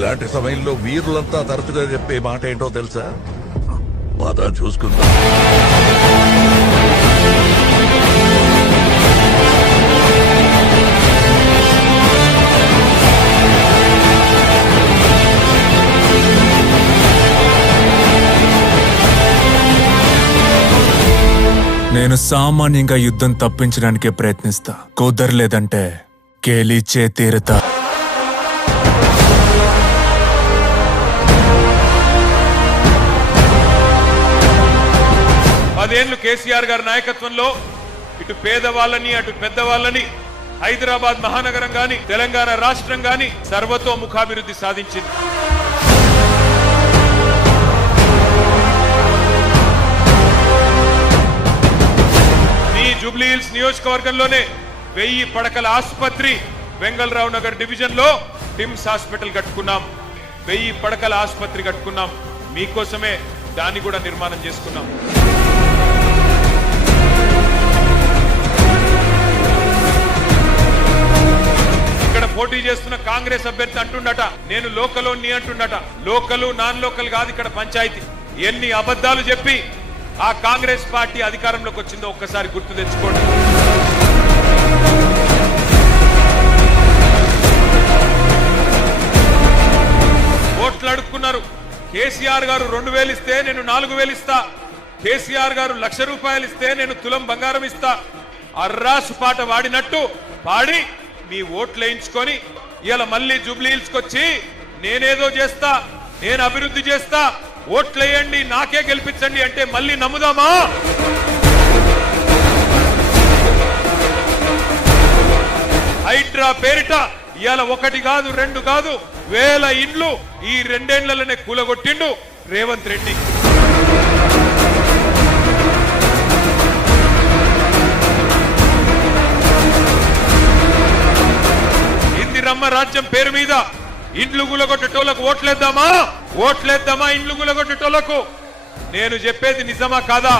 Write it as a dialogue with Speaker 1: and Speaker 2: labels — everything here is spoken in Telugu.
Speaker 1: ఇలాంటి సమయంలో వీరులంతా తరచుగా చెప్పే మాట ఏంటో తెలుసా? పద చూసుకుందాం.
Speaker 2: నేను సామాన్యంగా యుద్ధం తప్పించడానికే ప్రయత్నిస్తా. కుదరలేదంటే కేలీచే తీరుతా.
Speaker 3: పదేళ్ళు కేసీఆర్ గారి నాయకత్వంలో ఇటు పేదవాళ్ళని అటు పెద్దవాళ్ళని హైదరాబాద్ మహానగరం గాని తెలంగాణ రాష్ట్రం గాని సర్వతోముఖాభివృద్ధి సాధించింది. ఈ జూబ్లీ హిల్స్ నియోజకవర్గంలోనే వెయ్యి పడకల ఆసుపత్రి వెంగళరావు నగర్ డివిజన్లో టిమ్స్ హాస్పిటల్ కట్టుకున్నాం. వెయ్యి పడకల ఆసుపత్రి కట్టుకున్నాం. మీకోసమే దాన్ని కూడా నిర్మాణం చేసుకున్నాం. పోటీ చేస్తున్న కాంగ్రెస్ అభ్యర్థి అంటుండట నేను లోకల్ నీ అంటుండట. లోకల్ నాన్ లోకల్ కాదు ఇక్కడ పంచాయతీ. ఎన్ని అబద్ధాలు చెప్పి ఆ కాంగ్రెస్ పార్టీ అధికారంలోకి వచ్చిందో ఒక్కసారి గుర్తు తెచ్చుకోండి. ఓట్లు అడుక్కున్నారు. కేసీఆర్ గారు రెండు వేలు ఇస్తే నేను నాలుగు వేలు ఇస్తా. కేసీఆర్ గారు లక్ష రూపాయలు ఇస్తే నేను తులం బంగారం ఇస్తా. అర్రాసు పాట వాడినట్టు పాడి మీ ఓట్లు వేయించుకొని ఇలా మళ్ళీ జూబ్లీ వచ్చి నేనేదో చేస్తా నేను అభివృద్ధి చేస్తా ఓట్లు వేయండి నాకే గెలిపించండి అంటే మళ్ళీ నమ్ముదామా? హైడ్రా పేరిట ఇవాళ ఒకటి కాదు రెండు కాదు వేల ఇండ్లు ఈ రెండేళ్ళలోనే కూలగొట్టిండు రేవంత్ రెడ్డి. ఇందిరమ్మ రాజ్యం పేరు మీద ఇండ్లు గులగొట్టేటోళ్ళకు ఓట్లేద్దామా? ఓట్లేద్దామా ఇండ్లు గులగొట్టేటోళ్ళకు నేను చెప్పేది నిజమా కాదా?